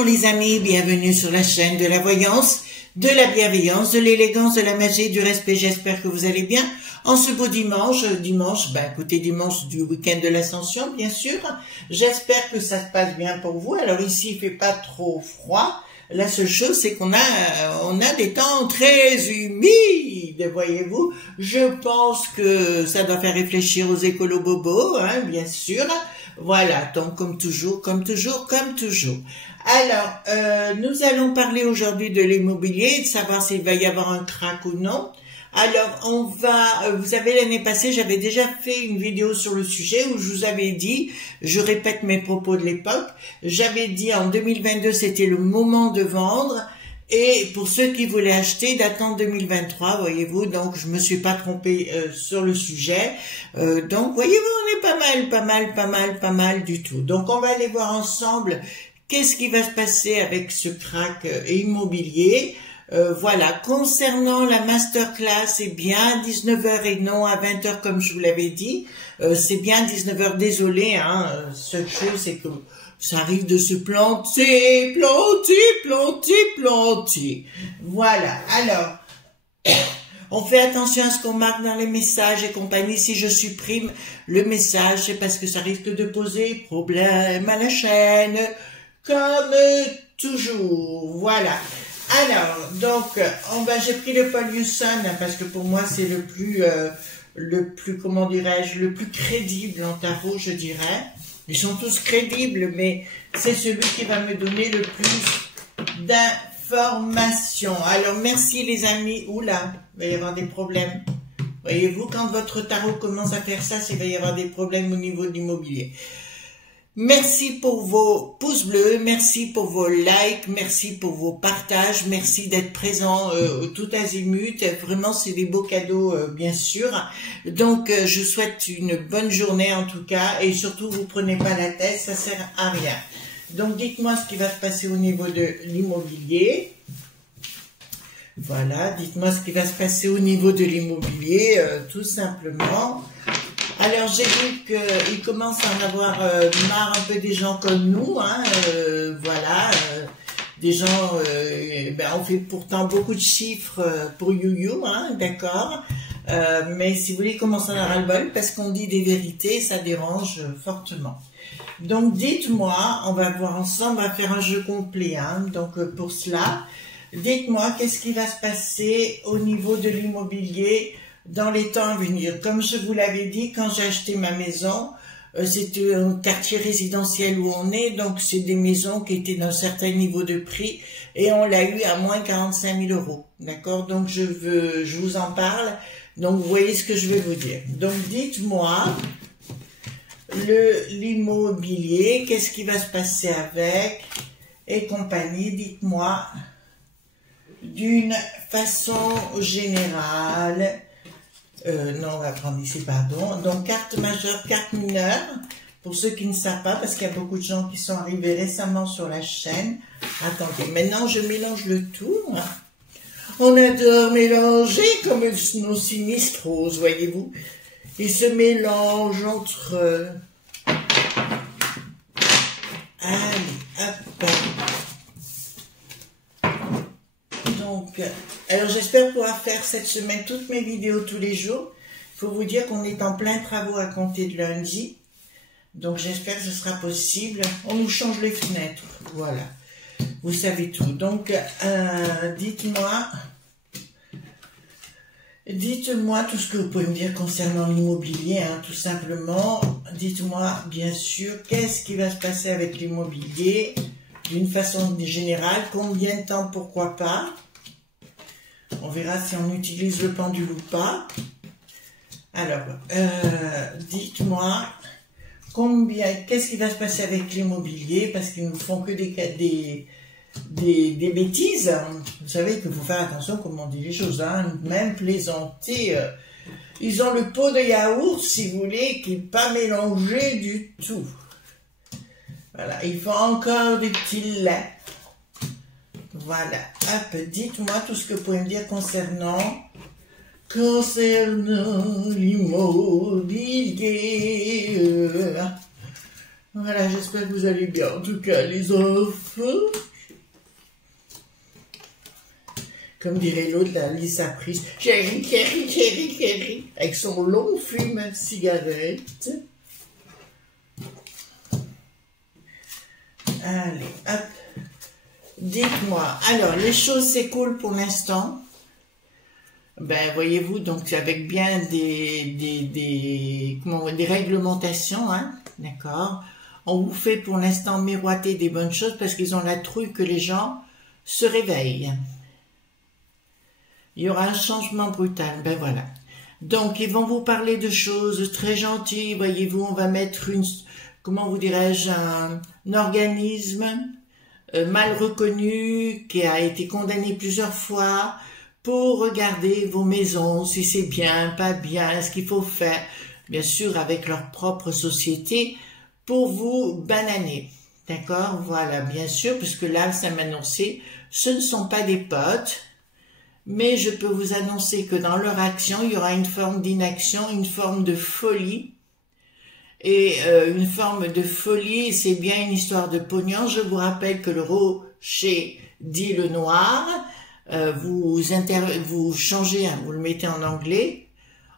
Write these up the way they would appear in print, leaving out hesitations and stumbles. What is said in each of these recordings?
Bonjour les amis, bienvenue sur la chaîne de la voyance, de la bienveillance, de l'élégance, de la magie, du respect. J'espère que vous allez bien en ce beau dimanche, écoutez, dimanche du week-end de l'Ascension, bien sûr. J'espère que ça se passe bien pour vous. Alors ici, il fait pas trop froid. La seule chose, c'est qu'on a des temps très humides, voyez-vous. Je pense que ça doit faire réfléchir aux écolos bobos, hein, bien sûr. Voilà, donc comme toujours. Alors, nous allons parler aujourd'hui de l'immobilier, de savoir s'il va y avoir un crack ou non. Alors, vous savez, l'année passée, j'avais déjà fait une vidéo sur le sujet où je vous avais dit, je répète mes propos de l'époque, j'avais dit en 2022, c'était le moment de vendre, et pour ceux qui voulaient acheter, d'attendre 2023, voyez-vous, donc je me suis pas trompée sur le sujet. Donc, voyez-vous, on est pas mal du tout. Donc, on va aller voir ensemble qu'est-ce qui va se passer avec ce crack immobilier. Voilà, concernant la masterclass, c'est bien 19h et non à 20h comme je vous l'avais dit. C'est bien 19h, désolé, hein. Seule chose, c'est que ça arrive de se planter. Voilà, alors, on fait attention à ce qu'on marque dans les messages et compagnie. Si je supprime le message, c'est parce que ça risque de poser problème à la chaîne, comme toujours. Voilà. Alors, donc, j'ai pris le Paul Hewson parce que pour moi c'est le plus, comment dirais-je, le plus crédible en tarot, je dirais. Ils sont tous crédibles, mais c'est celui qui va me donner le plus d'informations. Alors, merci les amis. Oula, il va y avoir des problèmes. Voyez-vous, quand votre tarot commence à faire ça, il va y avoir des problèmes au niveau de l'immobilier. Merci pour vos pouces bleus, merci pour vos likes, merci pour vos partages, merci d'être présents tout azimut. Vraiment, c'est des beaux cadeaux, bien sûr. Donc, je souhaite une bonne journée en tout cas, et surtout, vous prenez pas la tête, ça sert à rien. Donc, dites-moi ce qui va se passer au niveau de l'immobilier. Voilà, dites-moi ce qui va se passer au niveau de l'immobilier, tout simplement. Alors, j'ai vu qu'il commence à en avoir marre un peu des gens comme nous, hein, voilà, des gens, on fait pourtant beaucoup de chiffres pour you, hein, d'accord, mais si vous voulez, il commence à en avoir ras-le-bol parce qu'on dit des vérités, ça dérange fortement. Donc, dites-moi, on va voir ensemble, on va faire un jeu complet, hein, donc pour cela, dites-moi qu'est-ce qui va se passer au niveau de l'immobilier dans les temps à venir. Comme je vous l'avais dit, quand j'ai acheté ma maison, c'était un quartier résidentiel où on est, donc c'est des maisons qui étaient d'un certain niveau de prix, et on l'a eu à moins 45 000 €. D'accord? Donc je vous en parle, donc vous voyez ce que je vais vous dire. Donc dites-moi, l'immobilier, qu'est-ce qui va se passer avec, et compagnie, dites-moi, d'une façon générale. Non, on va prendre ici, pardon. Donc, carte majeure, carte mineure, pour ceux qui ne savent pas, parce qu'il y a beaucoup de gens qui sont arrivés récemment sur la chaîne. Attendez, maintenant je mélange le tout. Hein. On adore mélanger comme nos sinistroses, voyez-vous. Ils se mélangent entre... Allez, hop. Donc, alors j'espère pouvoir faire cette semaine toutes mes vidéos tous les jours. Il faut vous dire qu'on est en plein travaux à compter de lundi. Donc j'espère que ce sera possible. On nous change les fenêtres. Voilà. Vous savez tout. Donc, dites-moi tout ce que vous pouvez me dire concernant l'immobilier, hein, tout simplement. Dites-moi, bien sûr, qu'est-ce qui va se passer avec l'immobilier d'une façon générale. Combien de temps, pourquoi pas. On verra si on utilise le pendule ou pas. Alors, dites-moi, qu'est-ce qui va se passer avec l'immobilier, parce qu'ils ne font que des bêtises. Vous savez qu'il faut faire attention comment on dit les choses, hein, même plaisanter. Ils ont le pot de yaourt, si vous voulez, qui n'est pas mélangé du tout. Voilà, il faut encore du petit lait. Voilà, hop, dites-moi tout ce que vous pouvez me dire concernant l'immobilier. Voilà, j'espère que vous allez bien. En tout cas, les enfants, Comme dirait l'autre, la Lisa Priest. Chérie, chérie, chérie, chérie. Avec son long fume de cigarette. Allez, hop. Dites-moi. Alors, les choses s'écoulent pour l'instant. Ben, voyez-vous, donc avec bien des réglementations, hein, d'accord. On vous fait pour l'instant miroiter des bonnes choses parce qu'ils ont la trouille que les gens se réveillent. Il y aura un changement brutal, ben voilà. Donc, ils vont vous parler de choses très gentilles, voyez-vous, on va mettre une, comment vous dirais-je, un organisme mal reconnu, qui a été condamné plusieurs fois, pour regarder vos maisons, si c'est bien, pas bien, ce qu'il faut faire, bien sûr avec leur propre société, pour vous bananer. D'accord? Voilà, bien sûr, puisque là, ça m'a annoncé, ce ne sont pas des potes, mais je peux vous annoncer que dans leur action, il y aura une forme d'inaction, une forme de folie. Et une forme de folie, c'est bien une histoire de pognon. Je vous rappelle que le rocher dit le noir. Vous changez, hein, vous le mettez en anglais.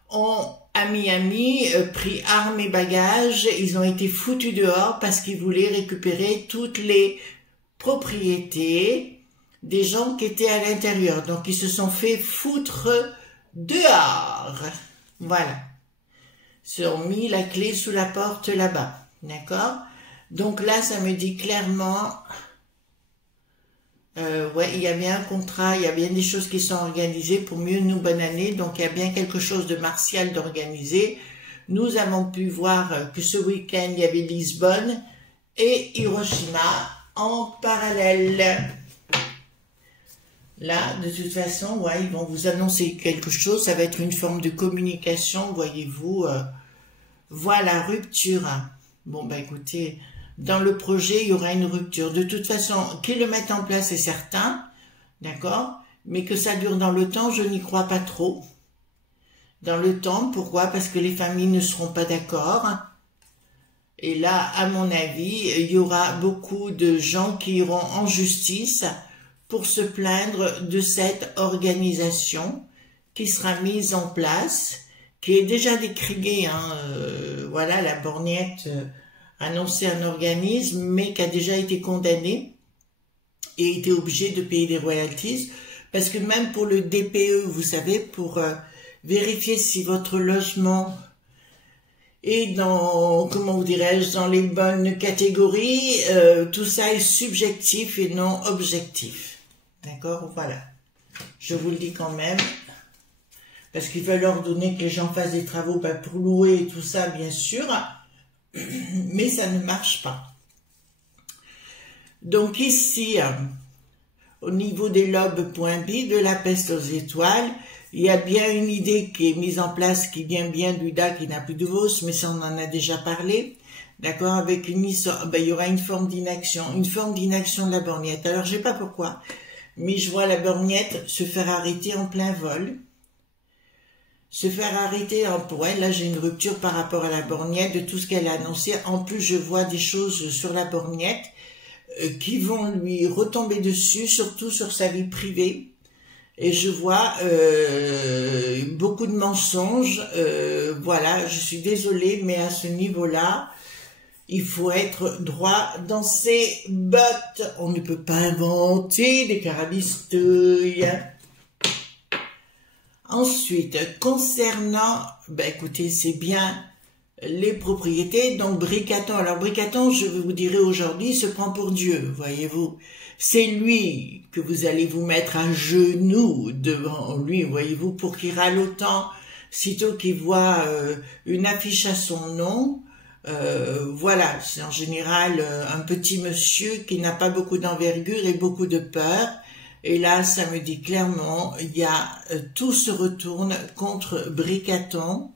À Miami, pris armes et bagages, ils ont été foutus dehors parce qu'ils voulaient récupérer toutes les propriétés des gens qui étaient à l'intérieur. Donc, ils se sont fait foutre dehors. Voilà. Ils ont mis la clé sous la porte là-bas. D'accord? Donc là, ça me dit clairement, ouais, il y a bien un contrat, il y a bien des choses qui sont organisées pour mieux nous bananer. Donc, il y a bien quelque chose de martial d'organisé. Nous avons pu voir que ce week-end, il y avait Lisbonne et Hiroshima en parallèle. Là, de toute façon, ouais, ils vont vous annoncer quelque chose. Ça va être une forme de communication, voyez-vous. Voilà, rupture. Bon, bah écoutez, dans le projet, il y aura une rupture. De toute façon, qu'ils le mettent en place, c'est certain, d'accord? Mais que ça dure dans le temps, je n'y crois pas trop. Dans le temps, pourquoi? Parce que les familles ne seront pas d'accord. Et là, à mon avis, il y aura beaucoup de gens qui iront en justice pour se plaindre de cette organisation qui sera mise en place, qui est déjà décriée, hein, voilà, la borgnette annonçait un organisme, mais qui a déjà été condamné et été obligé de payer des royalties, parce que même pour le DPE, vous savez, pour vérifier si votre logement est dans, comment vous dirais-je, dans les bonnes catégories, tout ça est subjectif et non objectif. D'accord, voilà. Je vous le dis quand même. Parce qu'ils veulent ordonner que les gens fassent des travaux pour louer et tout ça, bien sûr. Mais ça ne marche pas. Donc ici, au niveau des lobes.b, de la peste aux étoiles, il y a bien une idée qui est mise en place, qui vient bien d'Uda, qui n'a plus de vos, mais ça on en a déjà parlé. D'accord, avec une histoire, ben, il y aura une forme d'inaction de la borgnette. Alors je sais pas pourquoi. Mais je vois la borgnette se faire arrêter en plein vol. Se faire arrêter pour elle, là j'ai une rupture par rapport à la borgnette, de tout ce qu'elle a annoncé. En plus, je vois des choses sur la borgnette qui vont lui retomber dessus, surtout sur sa vie privée. Et je vois beaucoup de mensonges. Voilà, je suis désolée, mais à ce niveau-là, il faut être droit dans ses bottes. On ne peut pas inventer des carabistouilles. Ensuite, concernant, ben écoutez, c'est bien les propriétés, donc Bricaton. Alors Bricaton, je vous dirai aujourd'hui, il se prend pour Dieu, voyez-vous. C'est lui que vous allez vous mettre à genoux devant lui, voyez-vous, pour qu'il râle autant, sitôt qu'il voit une affiche à son nom. Voilà, c'est en général un petit monsieur qui n'a pas beaucoup d'envergure et beaucoup de peur. Et là, ça me dit clairement, il y a tout se retourne contre Bricaton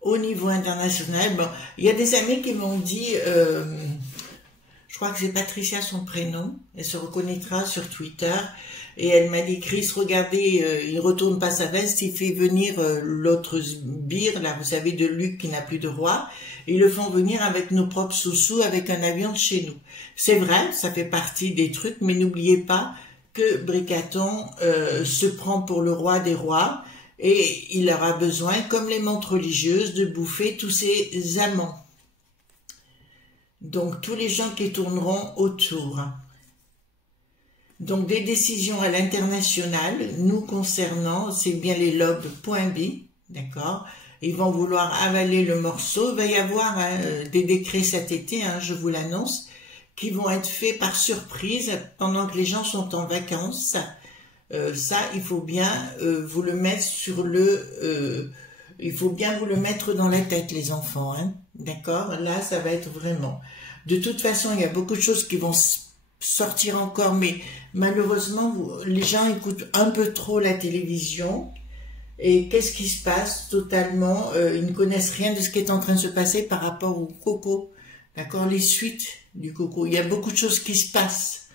au niveau international. Bon, il y a des amis qui m'ont dit, je crois que c'est Patricia son prénom, elle se reconnaîtra sur Twitter, et elle m'a dit, Chris, regardez, il retourne pas sa veste, il fait venir l'autre sbire, là, vous savez, de Luc qui n'a plus de roi, ils le font venir avec nos propres sous-sous, avec un avion de chez nous. C'est vrai, ça fait partie des trucs, mais n'oubliez pas que Bricaton se prend pour le roi des rois et il aura besoin, comme les montres religieuses, de bouffer tous ses amants. Donc tous les gens qui tourneront autour. Donc des décisions à l'international, nous concernant, c'est bien les lobes .b, d'accord? Ils vont vouloir avaler le morceau. Il va y avoir des décrets cet été, je vous l'annonce, qui vont être faits par surprise pendant que les gens sont en vacances. Ça, il faut bien vous le mettre sur le... il faut bien vous le mettre dans la tête, les enfants, hein, d'accord? Là, ça va être vraiment... De toute façon, il y a beaucoup de choses qui vont sortir encore, mais malheureusement, les gens écoutent un peu trop la télévision. Et qu'est-ce qui se passe totalement? Ils ne connaissent rien de ce qui est en train de se passer par rapport au coco. D'accord? Les suites du coco. Il y a beaucoup de choses qui se passent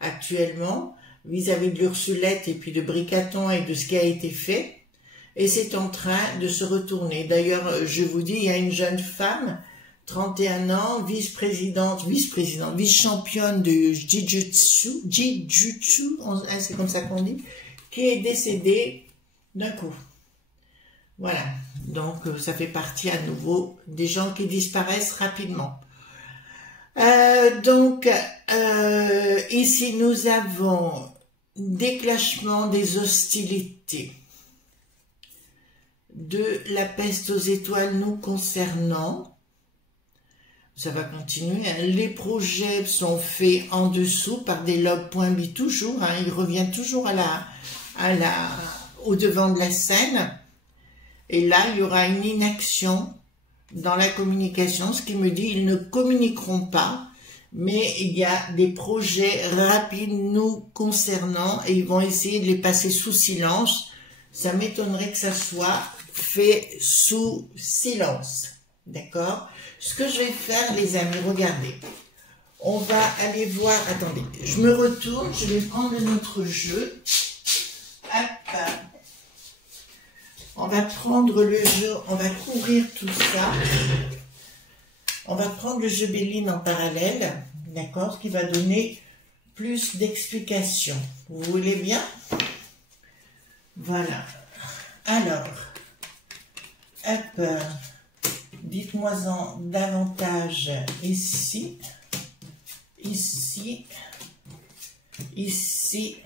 actuellement vis-à-vis de l'Ursulette et puis de Bricaton et de ce qui a été fait. Et c'est en train de se retourner. D'ailleurs, je vous dis, il y a une jeune femme, 31 ans, vice-championne de Jiu-Jitsu, c'est comme ça qu'on dit, qui est décédée d'un coup. Voilà, donc ça fait partie à nouveau des gens qui disparaissent rapidement. Ici nous avons déclenchement des hostilités, de la peste aux étoiles nous concernant. Ça va continuer. Les projets sont faits en dessous par des lobes.b toujours. Il revient toujours au devant de la scène. Et là, il y aura une inaction dans la communication, ce qui me dit ils ne communiqueront pas, mais il y a des projets rapides nous concernant et ils vont essayer de les passer sous silence. Ça m'étonnerait que ça soit fait sous silence. D'accord? Ce que je vais faire, les amis, regardez. On va aller voir... Attendez, je me retourne, je vais prendre notre jeu. Hop. On va prendre le jeu, on va couvrir tout ça. On va prendre le jeu Béline en parallèle, d'accord? Ce qui va donner plus d'explications. Vous voulez bien? Voilà. Alors, hop, dites-moi-en davantage ici, ici, ici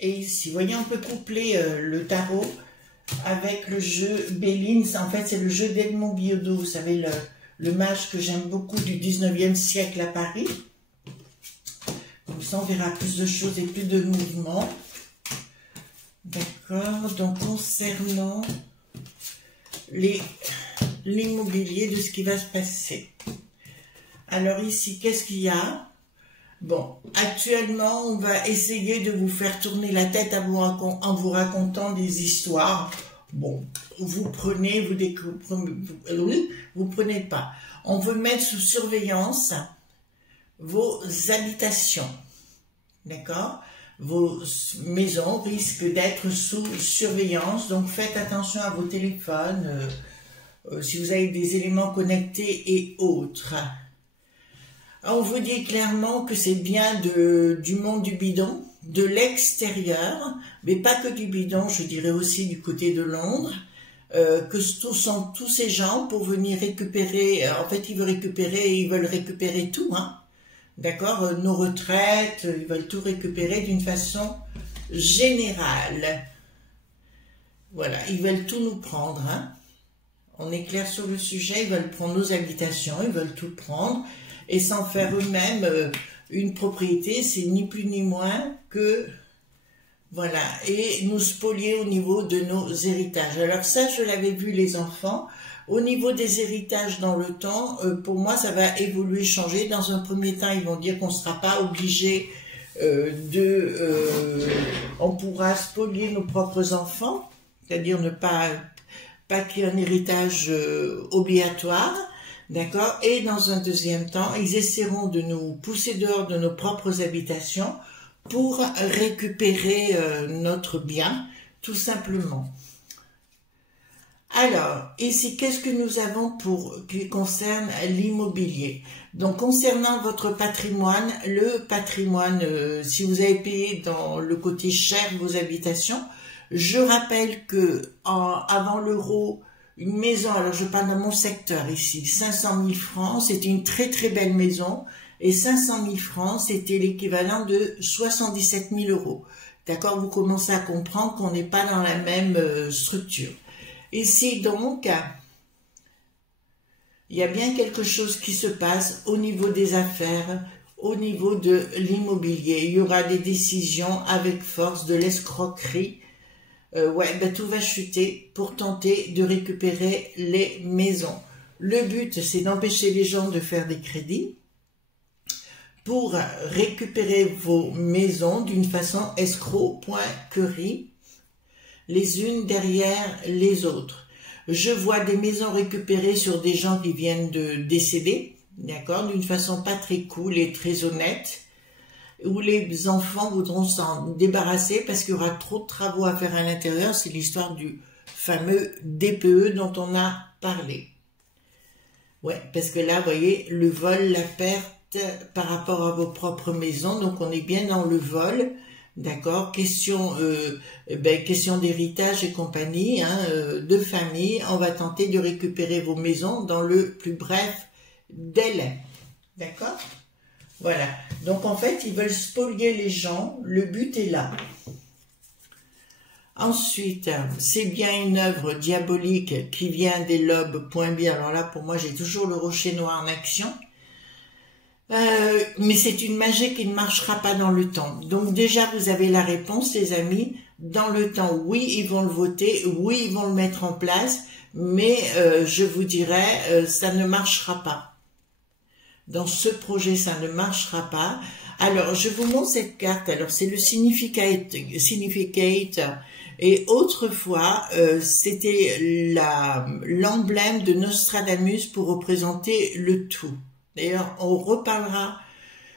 et ici. Vous voyez, on peut coupler le tarot avec le jeu Béline. En fait, c'est le jeu d'Edmond Biodot, vous savez, le mage que j'aime beaucoup du 19e siècle à Paris. Comme ça, on verra plus de choses et plus de mouvements. D'accord, donc concernant l'immobilier, de ce qui va se passer. Alors ici, qu'est-ce qu'il y a? Bon, actuellement, on va essayer de vous faire tourner la tête en vous racontant des histoires. Bon, vous prenez, vous prenez pas. On veut mettre sous surveillance vos habitations, d'accord? Vos maisons risquent d'être sous surveillance, donc faites attention à vos téléphones, si vous avez des éléments connectés et autres. On vous dit clairement que c'est bien du monde du bidon, de l'extérieur, mais pas que du bidon, je dirais aussi du côté de Londres, que sont tous ces gens pour venir récupérer, en fait ils veulent récupérer tout, hein. D'accord, nos retraites, ils veulent tout récupérer d'une façon générale. Voilà, ils veulent tout nous prendre, hein. On est clair sur le sujet, ils veulent prendre nos habitations, ils veulent tout prendre, et s'en faire eux-mêmes une propriété, c'est ni plus ni moins que, voilà, et nous spolier au niveau de nos héritages. Alors ça, je l'avais vu les enfants. Au niveau des héritages dans le temps, pour moi, ça va évoluer, changer. Dans un premier temps, ils vont dire qu'on ne sera pas obligé on pourra spolier nos propres enfants, c'est-à-dire ne pas qu'il y ait un héritage obligatoire, d'accord? Et dans un deuxième temps, ils essaieront de nous pousser dehors de nos propres habitations pour récupérer notre bien, tout simplement. Alors, ici, qu'est-ce que nous avons qui concerne l'immobilier? Donc, concernant votre patrimoine, le patrimoine, si vous avez payé dans le côté cher vos habitations, je rappelle que avant l'euro, une maison, alors je parle dans mon secteur ici, 500 000 francs, c'était une très très belle maison, et 500 000 francs, c'était l'équivalent de 77 000 euros. D'accord? Vous commencez à comprendre qu'on n'est pas dans la même structure. Ici donc, il y a bien quelque chose qui se passe au niveau des affaires, au niveau de l'immobilier. Il y aura des décisions avec force, de l'escroquerie. Tout va chuter pour tenter de récupérer les maisons. Le but, c'est d'empêcher les gens de faire des crédits pour récupérer vos maisons d'une façon escroc.querie, les unes derrière les autres. Je vois des maisons récupérées sur des gens qui viennent de décéder, d'accord, d'une façon pas très cool et très honnête, où les enfants voudront s'en débarrasser parce qu'il y aura trop de travaux à faire à l'intérieur. C'est l'histoire du fameux DPE dont on a parlé. Ouais, parce que là, vous voyez, le vol, la perte par rapport à vos propres maisons, donc on est bien dans le vol. D'accord, question d'héritage et compagnie, de famille. On va tenter de récupérer vos maisons dans le plus bref délai. D'accord? Voilà. Donc en fait, ils veulent spolier les gens. Le but est là. Ensuite, c'est bien une œuvre diabolique qui vient des lobes point bien. Alors là, pour moi, j'ai toujours le rocher noir en action. Mais c'est une magie qui ne marchera pas dans le temps. Donc déjà, vous avez la réponse, les amis. Dans le temps, oui, ils vont le voter, oui, ils vont le mettre en place, mais je vous dirais, ça ne marchera pas. Dans ce projet, ça ne marchera pas. Alors, je vous montre cette carte. Alors, c'est le significate. Et autrefois, c'était l'emblème de Nostradamus pour représenter le tout. D'ailleurs, on reparlera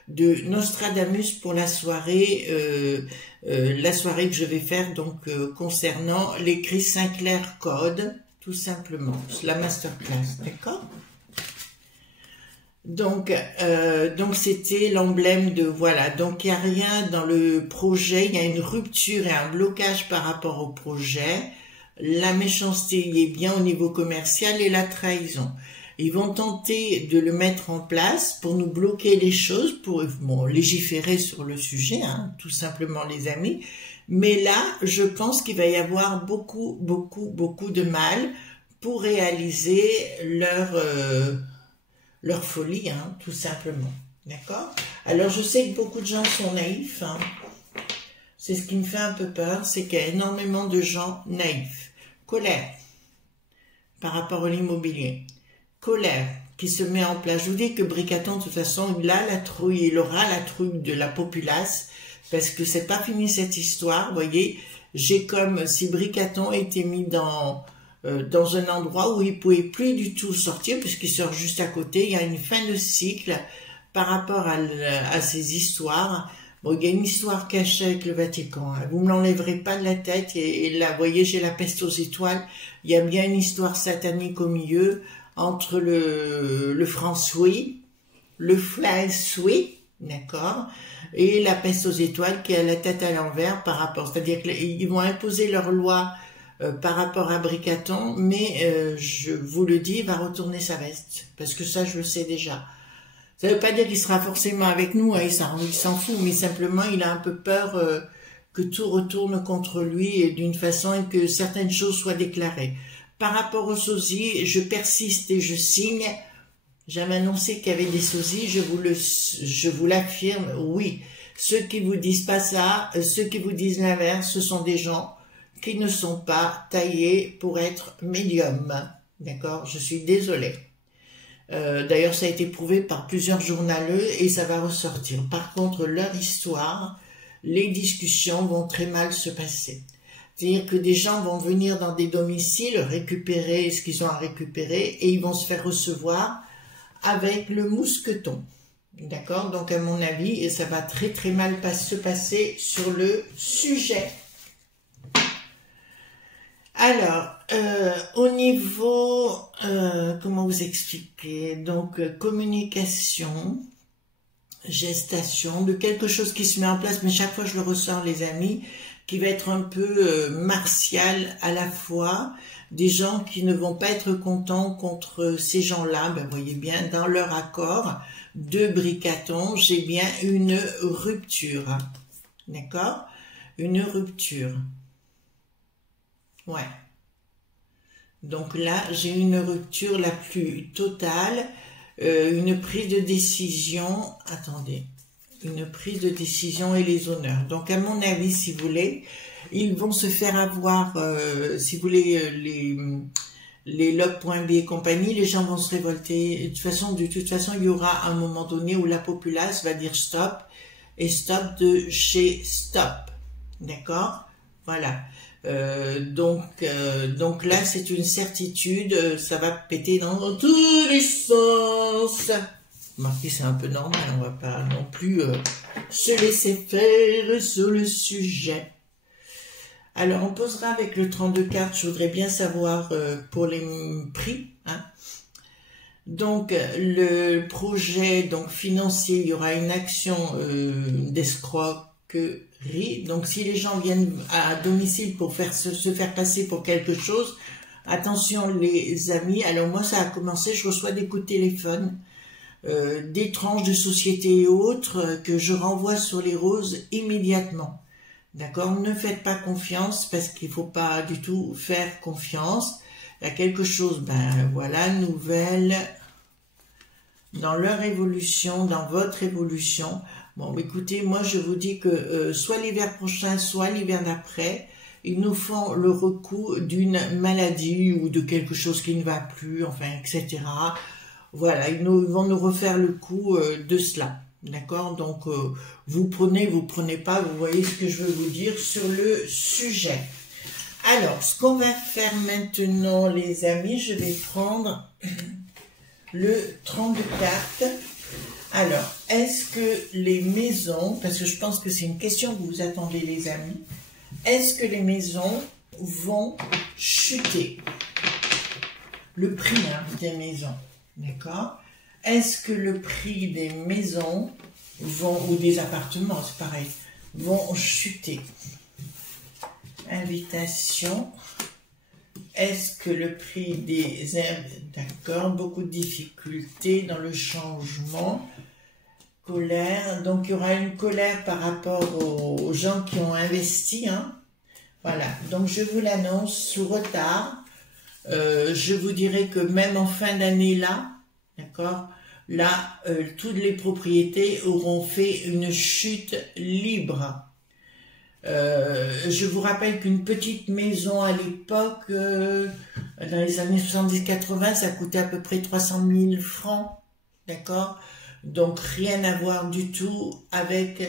de Nostradamus pour la soirée que je vais faire donc concernant les Chris Sinclair Code, tout simplement, la masterclass, d'accord? Donc c'était l'emblème de, voilà, donc il n'y a rien dans le projet, il y a une rupture et un blocage par rapport au projet, la méchanceté y est bien au niveau commercial et la trahison. Ils vont tenter de le mettre en place pour nous bloquer les choses, pour légiférer sur le sujet, tout simplement les amis. Mais là, je pense qu'il va y avoir beaucoup de mal pour réaliser leur folie, tout simplement. D'accord? Alors, je sais que beaucoup de gens sont naïfs. C'est ce qui me fait un peu peur, c'est qu'il y a énormément de gens naïfs. Colère par rapport à l'immobilier. Colère qui se met en place. Je vous dis que Bricaton, de toute façon, il a la trouille, il aura la trouille de la populace, parce que c'est pas fini cette histoire. Vous voyez, j'ai comme si Bricaton était mis dans un endroit où il pouvait plus du tout sortir, puisqu'il sort juste à côté. Il y a une fin de cycle par rapport à ces histoires. Bon, il y a une histoire cachée avec le Vatican. Vous me l'enlèverez pas de la tête. Et là, vous voyez, j'ai la peste aux étoiles. Il y a bien une histoire satanique au milieu, entre le François, le François, d'accord, et la peste aux étoiles qui a la tête à l'envers par rapport, c'est-à-dire qu'ils vont imposer leur loi par rapport à Bricaton, mais je vous le dis, il va retourner sa veste, parce que ça je le sais déjà. Ça ne veut pas dire qu'il sera forcément avec nous, il s'en fout, mais simplement il a un peu peur que tout retourne contre lui et d'une façon et que certaines choses soient déclarées. Par rapport aux sosies, je persiste et je signe. J'avais annoncé qu'il y avait des sosies, je vous l'affirme, oui. Ceux qui vous disent pas ça, ceux qui vous disent l'inverse, ce sont des gens qui ne sont pas taillés pour être médiums. D'accord? Je suis désolée. D'ailleurs, ça a été prouvé par plusieurs journaleux et ça va ressortir. Par contre, leur histoire, les discussions vont très mal se passer. C'est-à-dire que des gens vont venir dans des domiciles, récupérer ce qu'ils ont à récupérer et ils vont se faire recevoir avec le mousqueton. D'accord? Donc, à mon avis, ça va très mal se passer sur le sujet. Alors, au niveau, comment vous expliquer? Donc, communication, gestation, de quelque chose qui se met en place, mais chaque fois je le ressens, les amis, qui va être un peu martial à la fois, des gens qui ne vont pas être contents contre ces gens-là, ben, vous voyez bien, dans leur accord, de Bricaton, j'ai bien une rupture, d'accord? Une rupture, ouais. Donc là, j'ai une rupture la plus totale, une prise de décision, attendez, une prise de décision et les honneurs. Donc à mon avis, si vous voulez, ils vont se faire avoir, si vous voulez, les log.b et compagnie, les gens vont se révolter. De toute façon, il y aura un moment donné où la populace va dire stop, et stop de chez stop, d'accord? Voilà. Donc là, c'est une certitude, ça va péter dans tous les sens. Remarquez, c'est un peu normal, on va pas non plus se laisser faire sur le sujet. Alors, on posera avec le 32 cartes, je voudrais bien savoir pour les prix. Hein. Donc, le projet donc financier, il y aura une action d'escroquerie. Donc, si les gens viennent à domicile pour se faire passer pour quelque chose, attention les amis. Alors, moi, ça a commencé, je reçois des coups de téléphone, des tranches de société et autres que je renvoie sur les roses immédiatement. D'accord? Ne faites pas confiance parce qu'il ne faut pas du tout faire confiance. Il y a quelque chose, ben voilà, nouvelle dans leur évolution, dans votre évolution. Bon, écoutez, moi je vous dis que soit l'hiver prochain, soit l'hiver d'après, ils nous font le recours d'une maladie ou de quelque chose qui ne va plus, enfin, etc. Voilà, ils vont nous refaire le coup de cela. D'accord? Donc, vous prenez pas, vous voyez ce que je veux vous dire sur le sujet. Alors, ce qu'on va faire maintenant, les amis, je vais prendre le 32 cartes. Alors, est-ce que les maisons, parce que je pense que c'est une question que vous attendez, les amis, est-ce que les maisons vont chuter? Le prix des maisons, d'accord? Est-ce que le prix des maisons ou des appartements, c'est pareil, vont chuter? Invitation. Est-ce que le prix des... D'accord, beaucoup de difficultés dans le changement. Colère. Donc, il y aura une colère par rapport aux gens qui ont investi. Hein. Voilà. Donc, je vous l'annonce sous retard. Je vous dirai que même en fin d'année là, d'accord, là, toutes les propriétés auront fait une chute libre. Je vous rappelle qu'une petite maison à l'époque, dans les années 70-80, ça coûtait à peu près 300 000 francs, d'accord? Donc rien à voir du tout avec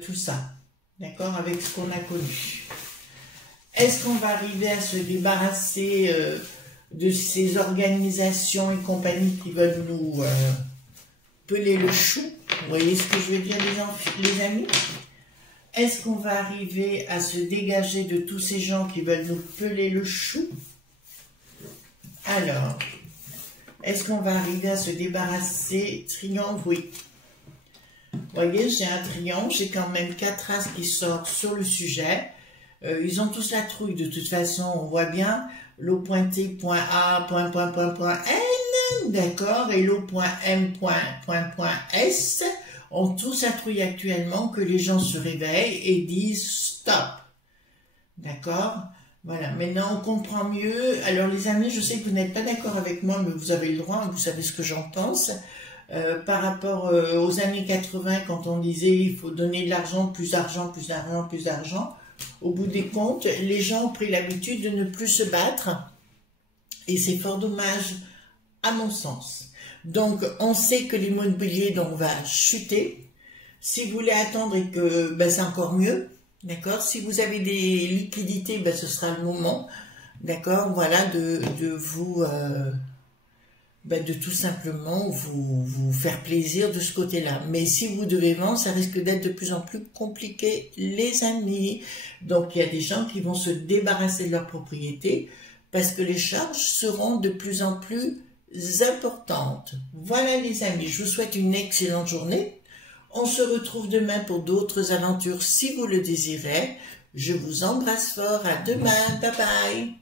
tout ça, d'accord? Avec ce qu'on a connu. Est-ce qu'on va arriver à se débarrasser de ces organisations et compagnies qui veulent nous peler le chou? Vous voyez ce que je veux dire, les amis? Est-ce qu'on va arriver à se dégager de tous ces gens qui veulent nous peler le chou? Alors, est-ce qu'on va arriver à se débarrasser? Triomphe, oui. Vous voyez, j'ai un triomphe, j'ai quand même 4 as qui sortent sur le sujet. Ils ont tous la trouille, de toute façon, on voit bien. L'eau pointé, point A, point, N, d'accord, et l'eau point M, point S, ont tous la trouille actuellement, que les gens se réveillent et disent stop. D'accord? Voilà, maintenant on comprend mieux. Alors les amis, je sais que vous n'êtes pas d'accord avec moi, mais vous avez le droit, vous savez ce que j'en pense. Par rapport aux années 80, quand on disait il faut donner de l'argent, plus d'argent, plus d'argent, plus d'argent, au bout des comptes, les gens ont pris l'habitude de ne plus se battre. Et c'est fort dommage, à mon sens. Donc, on sait que l'immobilier va chuter. Si vous voulez attendre et que c'est encore mieux, d'accord. Si vous avez des liquidités, ce sera le moment, d'accord. Voilà, de vous de tout simplement vous faire plaisir de ce côté-là. Mais si vous devez vendre, ça risque d'être de plus en plus compliqué, les amis. Donc, il y a des gens qui vont se débarrasser de leur propriété parce que les charges seront de plus en plus importantes. Voilà, les amis, je vous souhaite une excellente journée. On se retrouve demain pour d'autres aventures si vous le désirez. Je vous embrasse fort. À demain. Bye bye.